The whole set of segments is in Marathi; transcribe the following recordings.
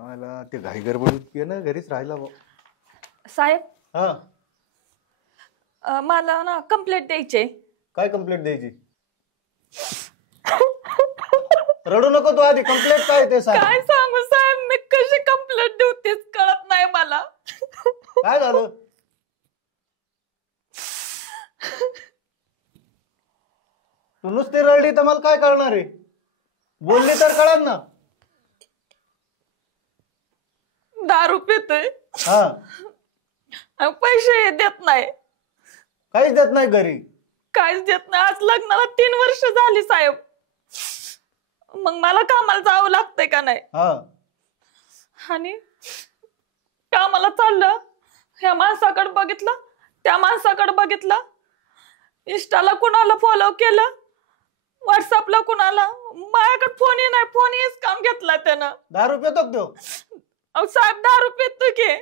मला ते घाई गडबडीत ना घरीच राहिला भाऊ. साहेब हा मला ना कंप्लेंट द्यायची. काय कंप्लेंट द्यायची? रडू नको तू, आधी कंप्लेंट काय ते सांग. काय सांगू साहेब, मी कशी कंप्लेंट देऊ तेच कळत नाही मला. काय झालं? तू नुसती रडली तर मला काय कळणार आहे? बोलली तर कळत ना. दारू पितोय, हा पैसे देत नाही, काहीच देत नाही घरी. काहीच देत नाही. आज लग्नाला 3 वर्ष झाली साहेब. मग मला कामाला जावं लागतंय का नाही? हा आणि कामाला चाललं, ह्या माणसाकडे बघितलं, त्या माणसाकडे बघितलं, इंस्टाला कुणाला फॉलो केलं, व्हॉट्सअपला कुणाला, माझ्याकडे फोनही नाही, फोनहीच काम घेतला त्यानं. दारू पितो का तो? अहो साहेब दारू पितो की,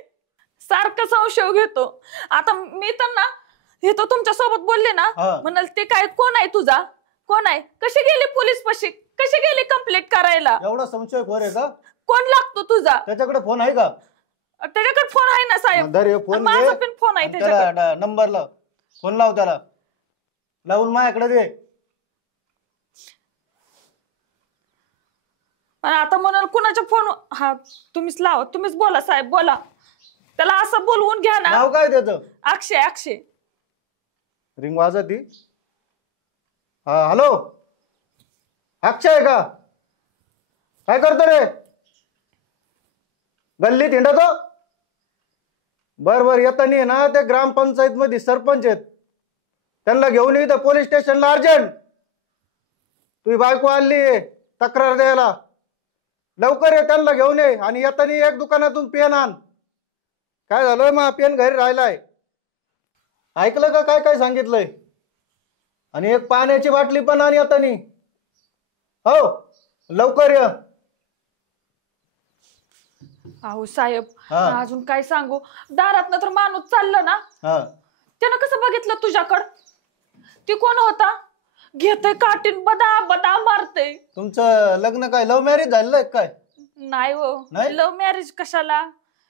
सारखं संशय घेतो. आता मी तर ना हे तो तुमच्या सोबत बोलले ना, म्हणाल ते काय कोण आहे तुझा, कोण आहे, कशी गेली पोलीस पाशी, कशी गेली कंप्लेंट करायला? एवढा संशय खोर आहे का? कोण लागतो तुझा? त्याच्याकडे फोन आहे का? त्याच्याकडे फोन आहे ना साहेब, फोन माझा पण फोन आहे त्याच्याकडे. नंबर लाव, फोन लाव त्याला, लावून माझ्याकडे दे. आता म्हणाल कुणाच्या फोन, हा तुम्हीच लावा, तुम्हीच बोला साहेब, बोला त्याला, असं बोलवून घ्या ना. नाव काय त्याचं? अक्षय. अक्षय रिंग वाजती. हा हॅलो, अक्षय का? काय करतो रे? गल्लीत हिंडतो? बर बर, येतानी ना ते ग्रामपंचायत मध्ये सरपंच आहेत, त्यांना घेऊन ये पोलीस स्टेशनला अर्जंट. तुझी बायको आली तक्रार द्यायला, लवकर ये, त्यांना घेऊन ये. आणि येतानी एक दुकानातून पेन आण. काय झालंय मग, पेन घरी राहिलाय. ऐकलं का काय काय सांगितलंय? आणि एक पाण्याची बाटली पण आण येतानी. हो लवकर ये. अहो साहेब अजून काय सांगू, दारात तर माणूस चाललं ना, त्यानं कसं बघितलं तुझ्याकडं? ती कोण होता? घेतय काटीन, बदा बदा मारते. तुमचं लग्न काय लव्ह मॅरेज झालंय काय? नाही हो, लव्ह मॅरेज कशाला?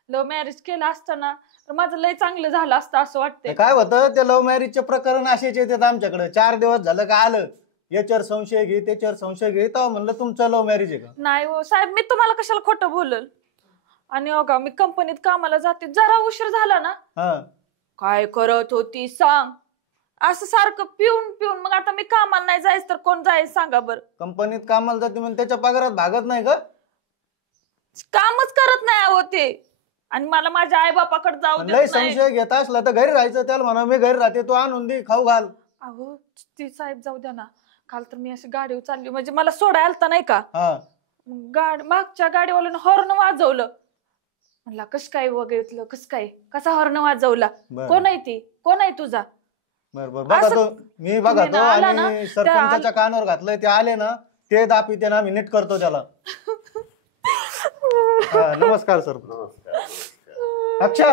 लव्ह मॅरेज केलं असताना तर माझं लय चांगलं झालं असतं असं वाटतंय. काय होतं ते लव्ह मॅरेजचे प्रकरण असेच येतात आमच्याकडे. 4 दिवस झालं का आलं, याच्यावर संशय घे, त्याच्यावर संशय घे, तर म्हणलं तुमचं लव्ह मॅरेज आहे का? नाही हो साहेब, मी तुम्हाला कशाला खोटं बोलल. आणि हो का, मी कंपनीत कामाला जाते, जरा उशीर झाला ना, काय करत होती सांग, असं सारखं पिऊन पिऊन. मग आता मी कामाला नाही जायचं तर कोण जायचं सांगा बरं? कंपनीत कामाला जाते म्हणजे त्याच्या पगारात भागत नाही का? कामच करत नाही अहो ते. आणि मला माझ्या आई बापाकडे जाऊ देत नाही. संशय घेत असला तर घरी राहायचं, त्याला म्हणा मी घरी राहते, तू आणून दे, खाऊ घाल. अहो ती साहेब जाऊ द्या ना. काल तर मी अशी गाडीवर चालली, म्हणजे मला सोडायला आलता नाही का, मागच्या गाडीवाल्यानं हॉर्न वाजवलं. म्हणला कस काय बघितलं, कस काय, कसा हॉर्न वाजवला, कोण आहे ती, कोण आहे तुझा? बरोबर बघा तो, मी बघा तो. आणि सरपंचाच्या कानावर घातलंय, ते आले ना ते दापीते ना, मी नीट करतो त्याला. नमस्कार सर. अच्छा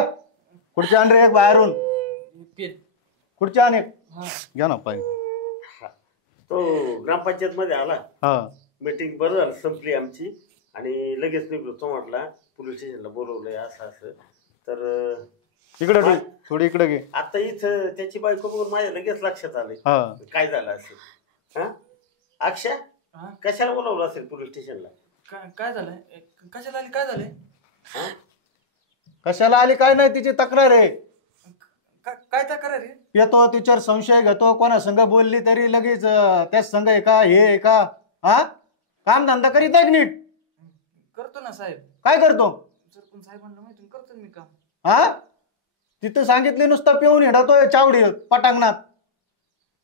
खुर्ची आण रे एक बाहेरून, खुर्ची आण एक. घ्या ना पाय. तो ग्रामपंचायत मध्ये आला, मीटिंग बरं झालं संपली आमची, आणि लगेच निघलो. तो म्हटला पोलीस स्टेशनला बोलवलंय असं असं. तर इकडे थोडी इकडे घे. आता इथं त्याची बायको बघून माझ्या लगेच लक्षात आलंय काय झालं असेल. अक्षय कशाला बोलवलं असेल पोलीस स्टेशनला? काय झालंय, कशाला आली, काय झालंय? कशाला आली काय नाही, तिची तक्रार आहे. काय तक्रार आहे? येतो तिच्यावर संशय घेतो, कोणा संघ बोलली तरी लगेच त्याच संघ आहे का, हे आहे का? काम धंदा करीत आहे नीट? करतो ना साहेब. काय करतो? सरपंच साहेबांना माहिती, करतो मी काम. तिथं सांगितले नुसतं पिऊन हिंडतो चावडी पटांगणात,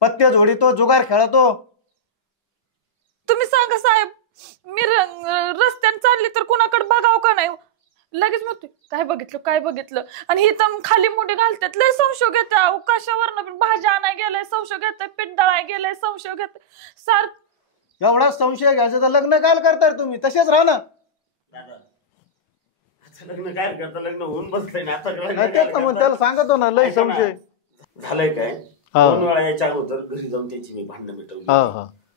पत्ते झोडीतो, जुगार खेळतो. तुम्ही सांगा साहेब, मी रस्त्याने चालली तर कुणाकडे बघाव का नाही, लगेच म्हणते काय बघितलं काय बघितलं. आणि ही तर खाली मुठी घालतात, लय संशय घेत. कशावरनं भाज्या आणाय गेलाय संशय घेत, पीठ दळाय गेलाय संशय घेत. एवढा संशय घ्यायचा तर लग्न काय करताय तुम्ही? तसेच राहा ना. लग्न काय करता, लग्न होऊन बसलंय ना आता. त्याला सांगतो ना लय संशय झालंय काय. 2 वेळा याच्या अगोदर घरी जाऊन त्याची मी भांडणं मिटवली.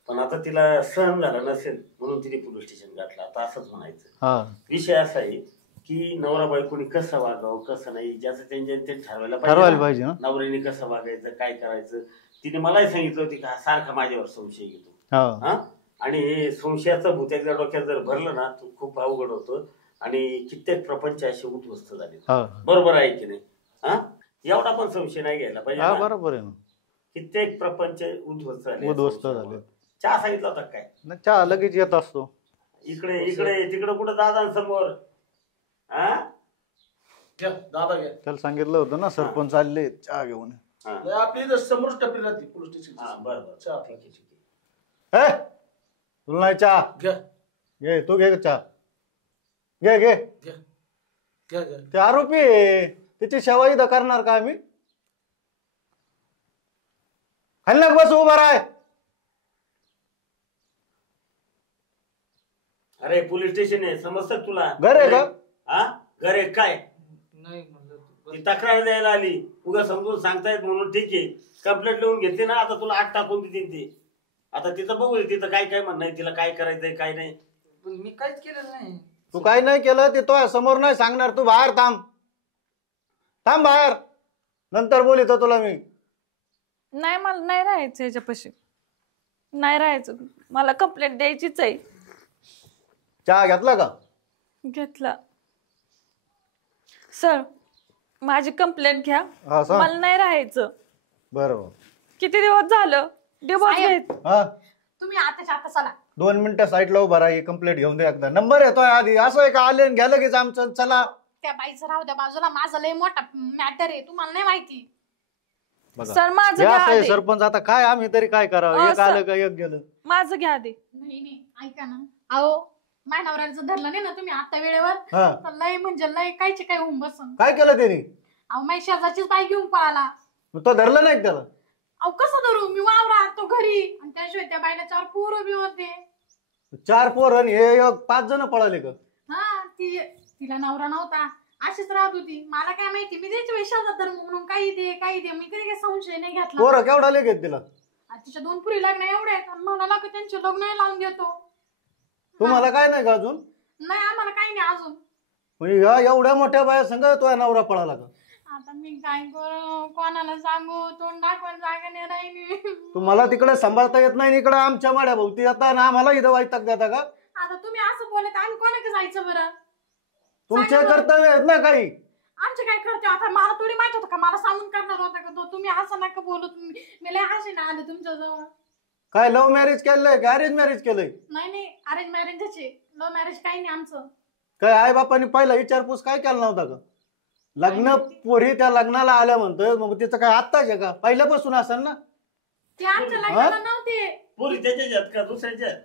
पण आता तिला सहन झालं नसेल म्हणून तिने पोलीस स्टेशन गाठलं. आता असंच म्हणायचं. हा विषय असा आहे की नवरा बायकोनी कसं वागावं कसं नाही ज्याचं त्यांच्या ते ठरवायला ठरवायला ना. पाहिजे ना. नवऱ्याने कसं वागायचं काय करायचं. तिने मलाही सांगितलं होती की हा सारखा माझ्यावर संशय घेतो. हा हा आणि हे संशयाचं भूत एकदा डोक्यात जर भरलं ना तर खूप अवघड होतं आणि कित्येक प्रपंच असे उद्ध्वस्त झाले. हा बरोबर आहे की नाही. हा एवढा पण संशय नाही घ्यायला पाहिजे हा ना. बरोबर आहे ना. कित्येक प्रपंच उद्ध्वस्त झाले. उद्ध्वस्त झाले. चहा सांगितला होता काय. ना चहा लगेच येत असतो. इकडे इकडे तिकडे कुठं दादांसमोर. हा घ्या दादा घ्या. त्याला सांगितलं होतं ना सरपंच आले चहा घेऊन. हा नाही, आपली इथं समोरच टपरी राहते पोलीस स्टेशन. हा बरं बरं चहा. ठीक आहे ठीक आहे. हे तुला नाही चहा घ्या घे तू घे चहा घे घे. घ्या घ्या घ्या. ते आरोपी आहे त्याची सेवा इथं करणार का आम्ही. खाली बस उभा राय. अरे पोलीस स्टेशन आहे समजतं तुला. घर आहे का. हा घर आहे काय. नाही म्हणलं ती तक्रार द्यायला आली उगा समजून सांगतायत म्हणून ठीक आहे. कंप्लेंट लिहून घेतली ना आता तुला 8 टाकून देतील ती. आता तिथं बघू तिथं काय काय म्हणणं आहे तिला काय करायचंय काय नाही. पण मी काहीच केलेलं नाही. तू काय नाही केलं ते तो समोर नाही सांगणार. तू बाहेर थांब थांब बाहेर नंतर बोलितो तुला मी. नाही मला नाही राहायचं ह्याच्यापाशी. नाही राहायचं. मला कंप्लेंट द्यायचीच आहे. चहा घेतला का. घेतला. सर माझी कंप्लेंट घ्या. हा सांग. मला नाही राहायचं. बरोबर. किती दिवस झालं डिवोर्स साहेब. घ्यायचं. हा तुम्ही आताच्या आता चला. 2 मिनिटं साईडला उभा राहा. कंप्लेंट घेऊन दे एकदा. नंबर येतोय आधी असं आहे का आले घ्या लगेच आमचं. चला त्या बाईचं राहू द्या बाजूला. माझा लय मोठा मॅटर आहे तुम्हाला नाही माहिती. बघा. सर माझं हे घ्या असं आहे आधी. सरपंच आता काय आम्ही तरी काय करावं. एक सर. आलं का एक गेलं. माझं घ्या आधी. नाही नाही ऐका ना. अहो माझ्या नवऱ्याला जर धरलं नाही ना तुम्ही आता वेळेवर हा तर लय म्हणजे लय कायचे काय होऊन बसन. काय केलं त्यांनी. अहो माझ्या शेजारचीच बाई घेऊन पळाला. मग तो धरला नाही का त्याला. अहो कसं धरू मी वावरात तो घरी आणि त्याशिवाय त्या बाईला 4 पोरं बी होते. 4 पोर आणि हे 5 जण पळाले का. हा तिला नवरा नव्हता अशीच राहत होती. मला काय माहिती मी त्याच्या शेजार धर्म म्हणून काही दे मी तरी काही संशय नाही घेतला. पोरं केवढाले घेत तिला. तिच्या 2 पुरी लग्न एवढे आहेत आणि म्हणाला की त्यांचे लग्न लावून देतो. तुम्हाला काय नाही का अजून. नाही आम्हाला काही नाही अजून. म्हणजे ह्या एवढ्या मोठ्या बाया संग तो नवरा पळाला का. आता मी काय करू कोणाला सांगू तोंड दाखवून जागा नाही राहिली. तुम्हाला तिकडे सांभाळता येत नाही इकडे आमच्या माड्या भोवती येता ना आम्हाला इथं वाईटाक देता का. आता तुम्ही असं बोलत आम्ही कोणाकडे जायचं बरं. तुमचे कर्तव्य आहेत ना काही. आमचे काय करते आता मला थोडी माहित होतं का मला सांगून करणार होता का तो. तुम्ही असं नका बोलू. मी लय हसी ना आले तुमच्या जवळ. काय लव्ह मॅरेज केलंय का अरेंज मॅरेज केलंय. नाही अरेंज मॅरेजच आहे. लव्ह मॅरेज काही नाही आमचं. काय आई बापानी पहिला विचारपूस काय केला नव्हता का. लग्न पोरी त्या लग्नाला आल्या म्हणतोय मग तिचं काय आत्ताच आहे का पहिल्यापासून असेल ना. ते आमच्या लग्नाला नव्हते. पोरी त्याच्यात का दुसऱ्याच्यात.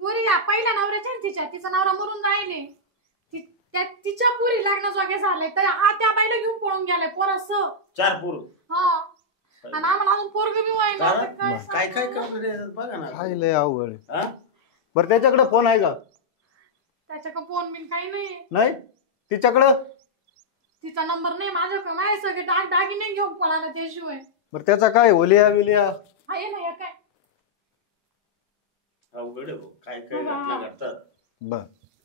पुरी पहिल्या नवऱ्याच्या तिचा नवरा मरून जायले. तिच्या पुरी लग्न जोगे झाले तर हा त्या बाईला घेऊन पळून गेलाय पोरस. 4 पोर. हा आणि आम्हाला अजून पोरग बी व्हायला. काय काय करतो बघा ना. काय लय अवघड आहे. हा? बरं त्याच्याकडे फोन आहे का. त्याच्याकडे फोन बिन काही नाही. नाही तिच्याकडं. तिचा नंबर नाही माझ्याकडे. माझे सगळे दागिने घेऊन पळाला त्याशिवाय. बरं त्याचा काय ओलिया विलिया. आहे ना काय अवघड आहे भाऊ. काय काय घटना घडतात. बर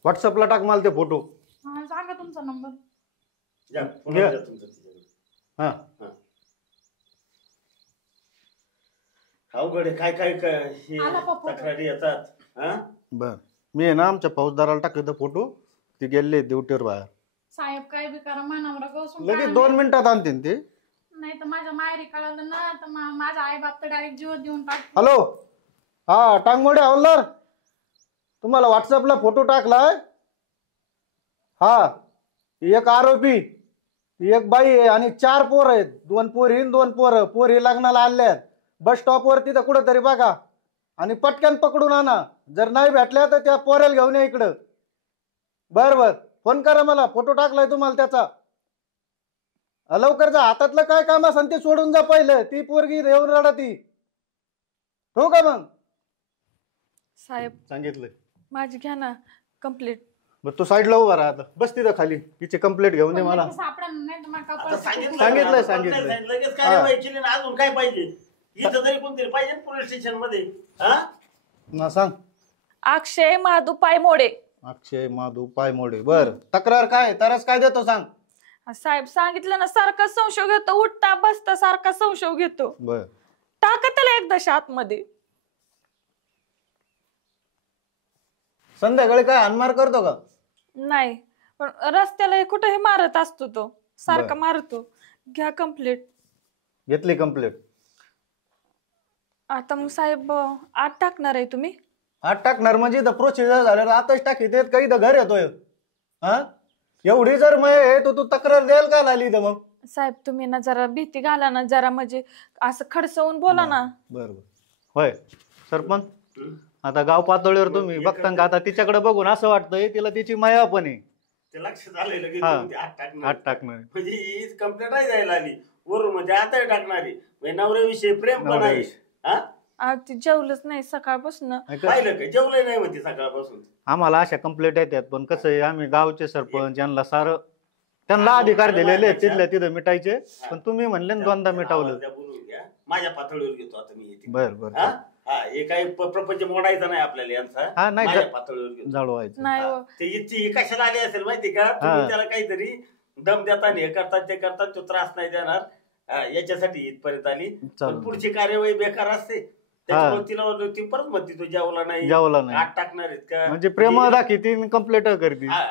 व्हॉट्सअपला टाक मला ते फोटो. हा सांगा तुमचा नंबर. जा, फोन घे. द्या तुमचा तिच्याकडे. हा अवघड आहे. काय काय काय हे आला पप्पा. तक्रारी येतात. हा बर मी आहे ना आमच्या फौजदाराला टाकले फोटो. ते गेले ड्युटीवर बाहेर. साहेब काय बी करा मनावर बसून लगेच 2 मिनिटात आणतील ते. नाही तर माझ्या माहेरी कळालं ना तर माझा आई बाप तर डायरेक्ट जीव देऊन टाक. हॅलो हा टांगमोडे हवलदार तुम्हाला व्हॉट्सअपला फोटो टाकलाय. हा एक आरोपी एक बाई आहे आणि 4 पोर आहेत. 2 पोरी 2 पोरं. पोरी लग्नाला आल्यात. बस स्टॉपवर तिथं कुठंतरी बघा आणि पटकन पकडून आणा. जर नाही भेटल्या तर त्या पोऱ्याला घेऊन या इकडं. बर फोन करा मला. फोटो टाकलाय तुम्हाला त्याचा. लवकर जा. हातातलं काय काम असेल ते सोडून जा पहिलं. ती पोरगी येऊन रडा ती. हो का मग साहेब सांगितलंय. माझी घ्या ना कंप्लीट. बरं तू साईडला उभा राहा आता. बस तिथं खाली. तिची कंप्लेंट घेऊन ये मला. सापडा नाही तर मला आता कपाळ. सांगितलंय. लगेच काय केली ना अजून काय पाहिजे. इथं तरी कोणतरी पाहिजे पोलीस स्टेशन मध्ये. हा ना सांग. अक्षय माधू पायमोडे. अक्षय माधू पायमोडे. बर, तक्रार काय, तरच काय देतो सांग. साहेब सांगितलं ना, सारखा संशय घेतो, उठता बसता सारखा संशय घेतो. बर, टाका त्याला एकदा आतमध्ये. संध्याकाळी काय हानमार करतो का? नाही, पण रस्त्याला कुठेही मारत असतो तो, सारखा बर. मारतो. घ्या कंप्लीट. घेतली कंप्लेंट. आता मग साहेब आत टाकणार आहे तुम्ही? आठ टाकणार म्हणजे इथं प्रोसिजर झालेलं आताच टाकीत काही इथं घर येतोय. हा, एवढी जर मग आहे तो तू तक्रार द्याल का लागली इथं मग? साहेब तुम्ही ना जरा भीती घाला ना, जरा म्हणजे असं खडसवून बोला ना. बर. होय सरपंच, आता गाव पातळीवर तुम्ही बघता का, आता तिच्याकडे बघून असं वाटतंय तिला तिची माया पण आहे. ते लक्षात आलंय लगेच हा. म्हणजे आत टाकणार. आठ टाकणार. म्हणजे हीच कंप्लेंट आहे जायला आली वरून म्हणजे आता टाकणारी म्हणजे नवऱ्याविषयी प्रेम पण आहे. नवऱ्याविषयी. हा, ती जेवलंच नाही सकाळपासून. पाहिलं काय जेवलंय नाही म्हणते सकाळपासून. आम्हाला अशा कंप्लेंट येतात, पण कसं आहे आम्ही गावचे सरपंच यांना सारं त्यांना अधिकार दिलेले आहेत तिथल्या तिथं मिटायचे, पण तुम्ही म्हणले ना दोनदा मिटावलं. त्या बोलून घ्या, माझ्या पातळीवर घेतो आता मी येते. बर बर. हा हा, हे काही प्रपंच मोडायचा नाही आपल्याला यांचा. हा, नाही माझ्या पातळीवर घेतो. जाळवायचं. नाही हो. ते इच्छी कशाला आली असेल माहिती का, तुम्ही त्याला काहीतरी दम देता हे करतात ते करतात, तो त्रास नाही देणार याच्यासाठी इथपर्यंत आली. पण पुढची कार्यवाही बेकार असते, त्याच्यामुळे तिला ती परत म्हणते तू जेवला नाही आत टाकणार आहेत का, म्हणजे प्रेम दाखवती कंप्लेंट करते. हा,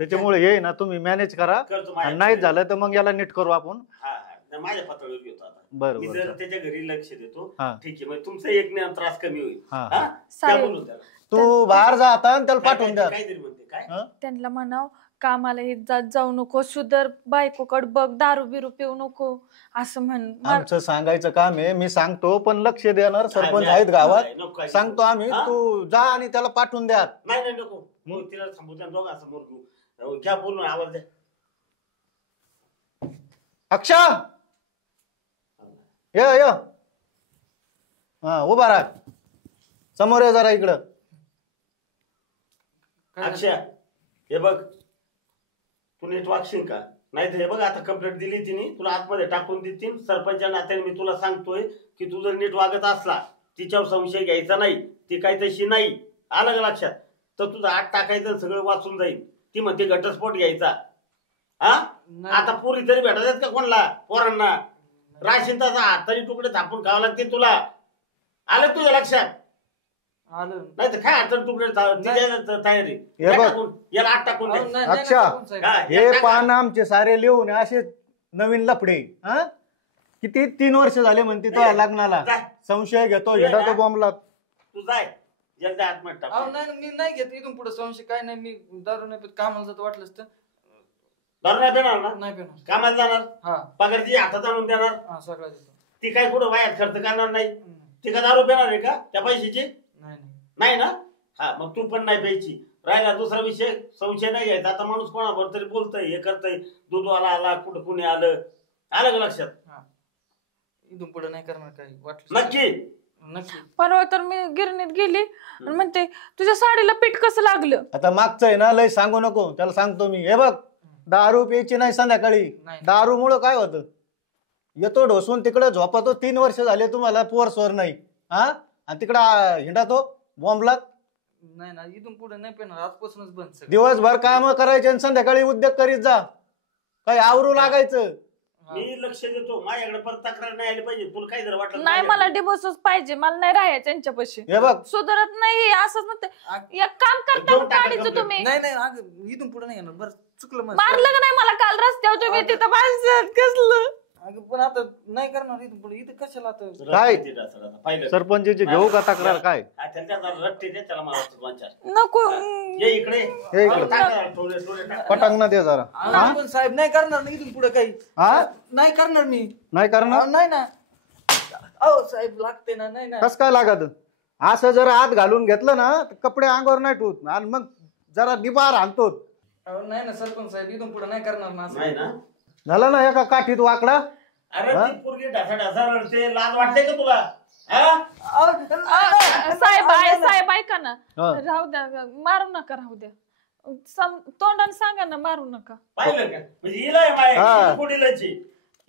त्याच्यामुळे हे ना तुम्ही मॅनेज करा, करतो आणि नाही झालं तर मग याला नीट करू आपण. हा हा, माझ्या पातळीवर घेतो आता. बरं, मी बरं. जर त्याच्या घरी लक्ष देतो. हा. ठीक आहे, म्हणजे तुमचा एक त्रास कमी होईल. हा. हा, त्या साहेब. बोलू त्याला. तू बाहेर जा आता आणि त्याला पाठवून द्या. काहीतरी म्हणते काय. हा? त्यांना म्हणाव कामाला जात जाऊ नको, सुधर, बायकोकड बघ, दारू बिरू पिऊ नको असं म्हण. आमचं सांगायचं काम आहे, मी सांगतो पण लक्ष देणार सरपंच आहेत गावात, सांगतो आम्ही. तू जा आणि त्याला पाठवून द्या. नाही नाही नको, मग तिला सांगू दोघा समोर घेऊ, घ्या बोलून आवाज द्या. अक्षा ये हा, उभा राहा समोर, ये जरा इकडं. अक्षय हे बघ, तू नीट वागशील का नाही तर हे बघ आता कंप्लेंट दिली तिने, तुला आतमध्ये टाकून देतील. सरपंचा नात्याने मी तुला सांगतोय की तू जर नीट वागत असला, तिच्यावर संशय घ्यायचा नाही, ती काही तशी नाही, आलं का लक्षात, तर तुझं आत टाकायचं सगळं वाचून जाईल. ती म्हणते घटस्फोट घ्यायचा. हा, आता पुरी तरी भेटायचं का कोणला पोरांना, राशीन तसा हात तरी तुकडे थापून खावं लागते तुला, आलं तुझ्या लक्षात? आलं नाही तर काय हातात तुकडे तयारी. हे बघ. याला आत टाकून दे. अच्छा. काय? हे पान आमचे सारे लिहून असे नवीन लफडे. हा, किती 3 वर्ष झाले म्हणते तो लग्नाला, संशय घेतो हिडा तो बॉम्बला. तू जाय जलदी आतमध्ये टाक. अहो नाही मी नाही घेत इथून पुढे संशय काय नाही. मी दारू नाही पित, कामाला जातो वाटलंच तर. दारू नाही देणार ना, नाही पिणार. कामाला जाणार, हा पगारची हातात आणून देणार, हा सगळं देतो. ती काय कुठं वायात खर्च करणार नाही. ती का दारू पिणार आहे का त्या पैशाची? नाही नाही. नाही ना. हा, मग तू पण नाही प्यायची. राहिला दुसरा विषय, संशय नाही घ्यायचा. आता माणूस कोणावर तरी बोलतय, हे करतय, दूधवाला आला, कुठं कुणी आलं, आलं का लक्षात? इथून पुढे नाही करणार काही वाटलं. नक्की नक्की. परवा तर मी गिरणीत गेली आणि म्हणते तुझ्या साडीला पीठ कसं लागलं. आता मागचं आहे ना, लय सांगू नको, त्याला सांगतो मी. हे बघ, दारू प्यायची नाही संध्याकाळी. नाही. दारू मुळे काय होतं, येतो ढोसून तिकडे झोपतो. 3 वर्ष झाले तुम्हाला पोर स्वर नाही. हा, आणि तिकडं हिंडा तो बॉम्बला. नाही ना, इथून पुढे नाही पेणार, आजपासूनच बंद सगळं. दिवसभर काम करायचे आणि संध्याकाळी उद्योग करीत जा, काही आवरू लागायचं. मी लक्ष देतो, माझ्याकडे परत तक्रार नाही आली पाहिजे. तुला काय जर वाटलं नाही मला डिवोर्सच पाहिजे, मला नाही राहायचं त्यांच्यापाशी. हे बघ, सुधारत नाही असंच म्हणते. एक काम करता घेऊन टाका गाडीचं complaint. तुम्ही. नाही नाही अगं इथून पुढे नाही येणार. बरं चुकलं माझं. मारलं का नाही मला काल रस्त्यावर तुम्ही तिथं माणसात कसलं. अगं पण आता नाही करणार इथून पुढे. इथं कशाला आता. काय? रट्टे देत असेल आता, पाहिलं. सरपंचाची घेऊ का तक्रार? काय त्याला रट्टे दे, त्याला मला वाटतं 2-4. नको. ये इकडे, हे इकडे. टाका, टोले टाक. पटांगण दे जरा. अहो, पण साहेब नाही करणार ना इथून पुढे काही. हा, नाही करणार मी. नाही करणार. अहो, नाही ना. अहो साहेब लागते ना. नाही ना. कस काय लागत? असं जर आत घालून घेतलं ना, तर कपडे अंगावर नाही ठेवत आणि मग जरा निबार आणतो. अहो नाही ना सरपंच साहेब, इथून पुढे नाही करणार ना असं. नाही ना. झालं ना एका काठीत वाकडा. अरे ती पोरगी ढासा रडते, लाज वाटते का तुला? साहेब ऐका ना, हा. राहू द्या, मारू नका, राहू द्या. तोंडाने सांगा ना, मारू नका. पाहिलं का? म्हणजे हिला आहे माय, हा. हिची कुठीलाची.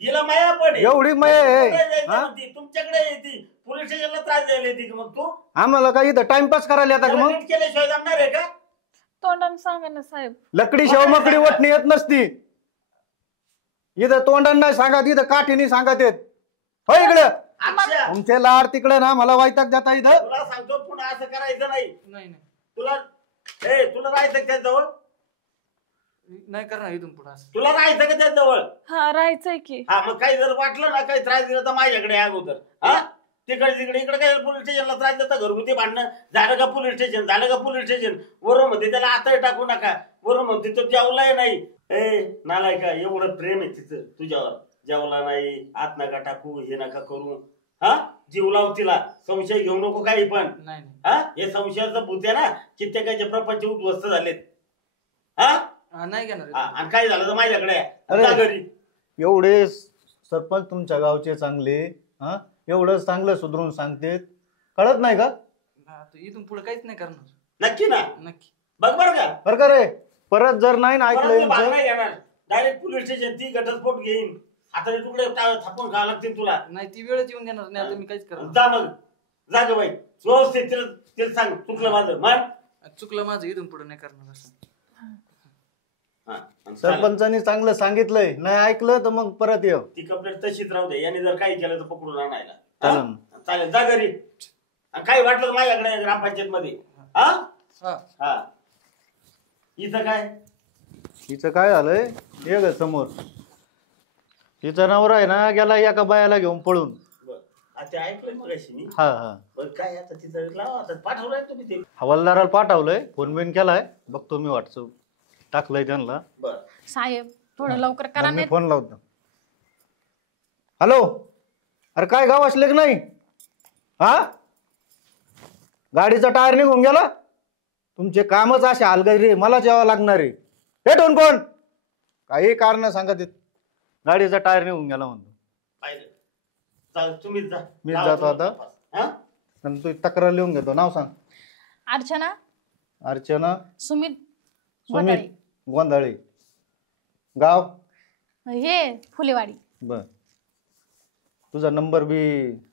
हिला माया पडे एवढी माया आहे, हा? तुमच्याकडे येते पोलीस स्टेशनला त्रास द्यायला येते मग तू आम्हाला काही इथं टाइमपास करायला येतात का त्याला मग? नीट केल्याशिवाय जमणार आहे का? तोंडाने सांगा ना साहेब. लकडी शेवमकडी वटणी येत नसती. इथं तोंडाने नाही सांगत, इथं काठीने सांगत येत. हो इकडं अक्षय, तुमचे लाड तिकडे ना मला वैताग जाता इथं. तुला सांगतो पुन्हा असं करायचं नाही. नाही तुला तुला राहायचं का त्याजवळ? नाही करणार इथून पुढे असं. तुला राहायचं का त्याजवळ? हा राहायचंय की. हा मग काही जर वाटलं ना काही त्रास दिला तर माझ्याकडे आहे अगोदर. हा तिकडे तिकडे इकडे काय पोलीस स्टेशनला त्रास देता घरगुती भांडणं. झालं का पोलीस स्टेशन, झालं का पोलीस स्टेशन. वरून म्हणते त्याला आता टाकू नका, वरून म्हणते तो जेवलाय नाही. नालाय का एवढं प्रेम आहे तिचं तुझ्यावर. जेवला नाही, आत नका टाकू, हे नका करू. हा जीव लाव तिला, संशय घेऊ नको काही पण. नाही हा हे संशयाचं भूत आहे ना, कित्येकाचे प्रपंच उद्ध्वस्त झालेत. हा नाही घेणार आणि काय झालं तर माझ्याकडे आहे. अरे. जा घरी. एवढे सरपंच तुमच्या गावचे चांगले, हा एवढं चांगलं सुधरून सांगतेत, कळत नाही का? आता इथून पुढे काहीच नाही करणार. नक्की ना? नक्की. बघ बरं का बरं का रे, परत जर नाही ना ऐकलं यांचं, भाग नाही घेणार. डायरेक्ट पोलीस स्टेशन ती घटस्फोट घेईन. हाताने तुकडे थापून खावं लागतील तुला. नाही ती वेळच येऊन देणार नाही. आता मी काहीच करणार जा मग, जा ग बाई व्यवस्थित तिला सांग चुकलं माझं मान. चुकलं माझं, इथून पुढे नाही करणार असं. सरपंचानी चांगलं सांगितलंय, नाही ऐकलं तर मग परत येऊ. ती कंप्लेंट तशीच राहू दे. याने जर काही केलं तर पकडून आणायला. चालेल. हा? चालेल, जा घरी. आणि काही वाटलं तर माझ्याकडे ग्रामपंचायत मध्ये. हा हा हा इथं काय हिचं काय झालंय हे ग समोर, हिचा नवरा आहे ना गेला एका बायाला घेऊन पळून. बरं आता ऐकलंय मग अशी मी. हा हा बरं काय आता तिथं लावा, आता पाठवलंय तुम्ही ते. हवालदाराला पाठवलंय, फोन बिन केलाय, बघतो मी व्हॉट्सअप टाकलंय त्यांना. बरं साहेब थोडं लवकर करा. मी नाही फोन लावतो. हॅलो, अरे काय गाव असले की नाही? हा गाडीचा टायर निघून गेला. तुमचे कामच असे हलगर्जी, मला जेव्हा लागणार आहे. भेटून कोण काही कारण सांगत येत, गाडीचा टायर निघून गेला म्हणतो. पाहिलं. चाल तुम्हीच जा. मीच लावा जातो तुम्ही आता. तपास. हा आणि तू तक्रार लिहून घेतो. नाव सांग. अर्चना अर्चना सुमित सुमित गोंधळे. गाव हे फुलेवाडी. बर, तुझा नंबर बी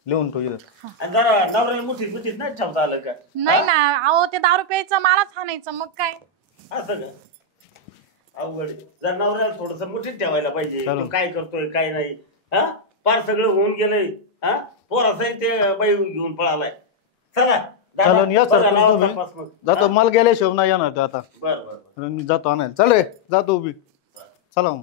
लिहून ठेव इथं. आणि जरा नवऱ्याला मुठीत मुठीत नाही ठेवता आलं का? नाही ना, अहो ते दारू प्यायचं मलाच हाणायचं मग काय. असं का अवघड आहे. जर नवऱ्याला थोडस मुठीत ठेवायला पाहिजे. चालेल. तू काय करतोय काय नाही. हा फार सगळं होऊन गेलंय. हा पोरासही ते बाई घेऊन पळालाय. चला दादा, चालेल, या बघा, सरपंच लावा तुम्ही. तपास मग. जातो, मला गेल्याशिवाय नाही येणार ते आता. बरं बरं मी जातो आणायला. चल रे, जातो उभी. चला मग.